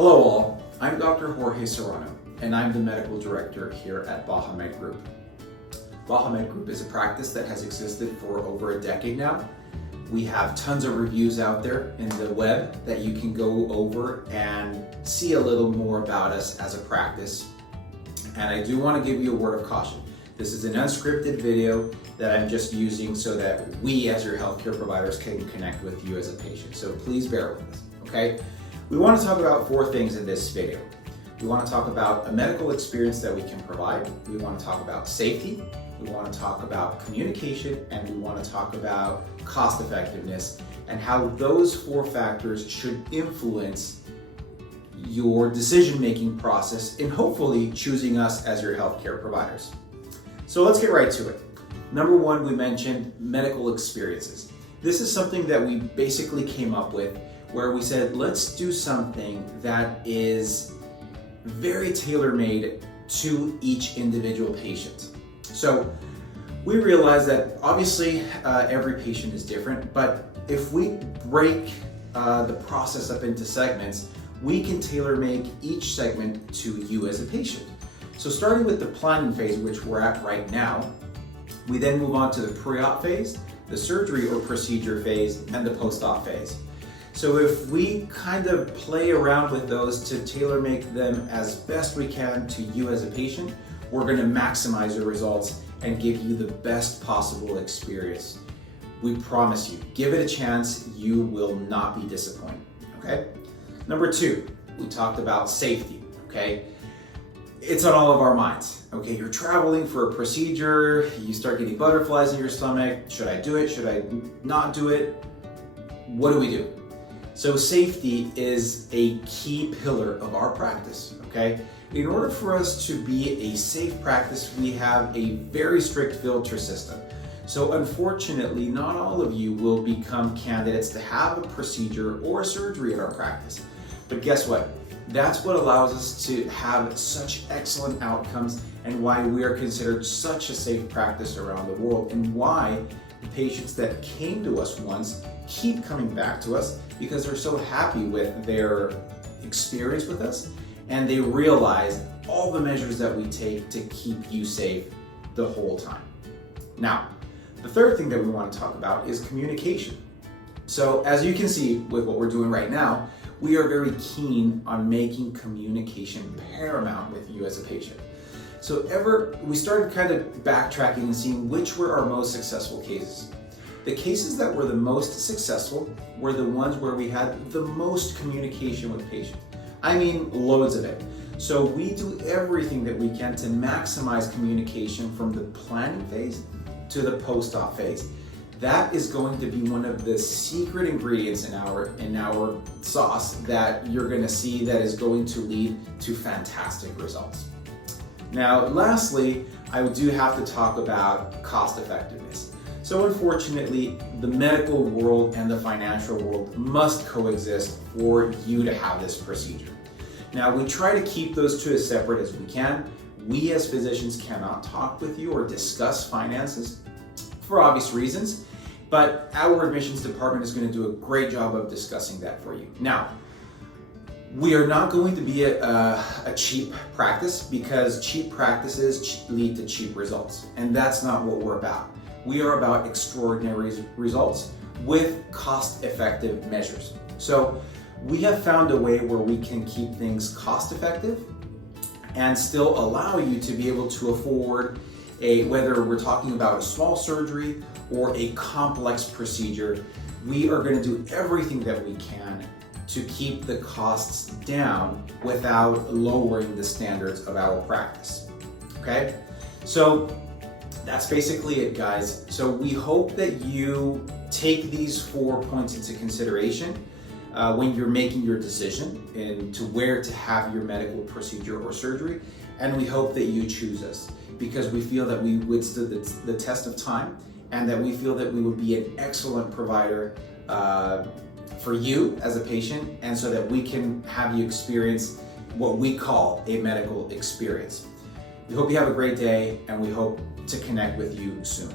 Hello all, I'm Dr. Jorge Serrano, and I'm the medical director here at BajaMed Group. BajaMed Group is a practice that has existed for over a decade now. We have tons of reviews out there in the web that you can go over and see a little more about us as a practice. And I do want to give you a word of caution. This is an unscripted video that I'm just using so that we as your healthcare providers can connect with you as a patient. So please bear with us, okay? We want to talk about 4 things in this video. We want to talk about a medical experience that we can provide. We want to talk about safety. We want to talk about communication, and we want to talk about cost effectiveness and how those 4 factors should influence your decision-making process in hopefully choosing us as your healthcare providers. So let's get right to it. Number 1, we mentioned medical experiences. This is something that we basically came up with where we said, let's do something that is very tailor-made to each individual patient. So we realize that obviously every patient is different, but if we break the process up into segments, we can tailor-make each segment to you as a patient. So starting with the planning phase, which we're at right now, we then move on to the pre-op phase, the surgery or procedure phase, and the post-op phase. So if we kind of play around with those to tailor make them as best we can to you as a patient, we're going to maximize your results and give you the best possible experience. We promise you, give it a chance, you will not be disappointed, okay? Number 2, we talked about safety, okay? It's on all of our minds, okay? You're traveling for a procedure, you start getting butterflies in your stomach. Should I do it? Should I not do it? What do we do? So safety is a key pillar of our practice, okay? In order for us to be a safe practice, we have a very strict filter system. So unfortunately, not all of you will become candidates to have a procedure or a surgery at our practice. But guess what? That's what allows us to have such excellent outcomes and why we are considered such a safe practice around the world, and why the patients that came to us once keep coming back to us because they're so happy with their experience with us, and they realize all the measures that we take to keep you safe the whole time. Now, the third thing that we want to talk about is communication. So as you can see with what we're doing right now, we are very keen on making communication paramount with you as a patient. So we started kind of backtracking and seeing which were our most successful cases. The cases that were the most successful were the ones where we had the most communication with patients. I mean, loads of it. So we do everything that we can to maximize communication from the planning phase to the post-op phase. That is going to be one of the secret ingredients in our sauce that you're going to see that is going to lead to fantastic results. Now, lastly, I do have to talk about cost effectiveness. So unfortunately, the medical world and the financial world must coexist for you to have this procedure. Now, we try to keep those 2 as separate as we can. We as physicians cannot talk with you or discuss finances for obvious reasons, but our admissions department is going to do a great job of discussing that for you. Now, we are not going to be a cheap practice, because cheap practices lead to cheap results, and that's not what we're about. We are about extraordinary results with cost-effective measures. So we have found a way where we can keep things cost-effective and still allow you to be able to afford whether we're talking about a small surgery or a complex procedure. We are going to do everything that we can to keep the costs down without lowering the standards of our practice, okay? So that's basically it, guys. So we hope that you take these 4 points into consideration when you're making your decision into where to have your medical procedure or surgery, and we hope that you choose us because we feel that we withstood the test of time, and that we feel that we would be an excellent provider for you as a patient, and so that we can have you experience what we call a medical experience. We hope you have a great day, and we hope to connect with you soon.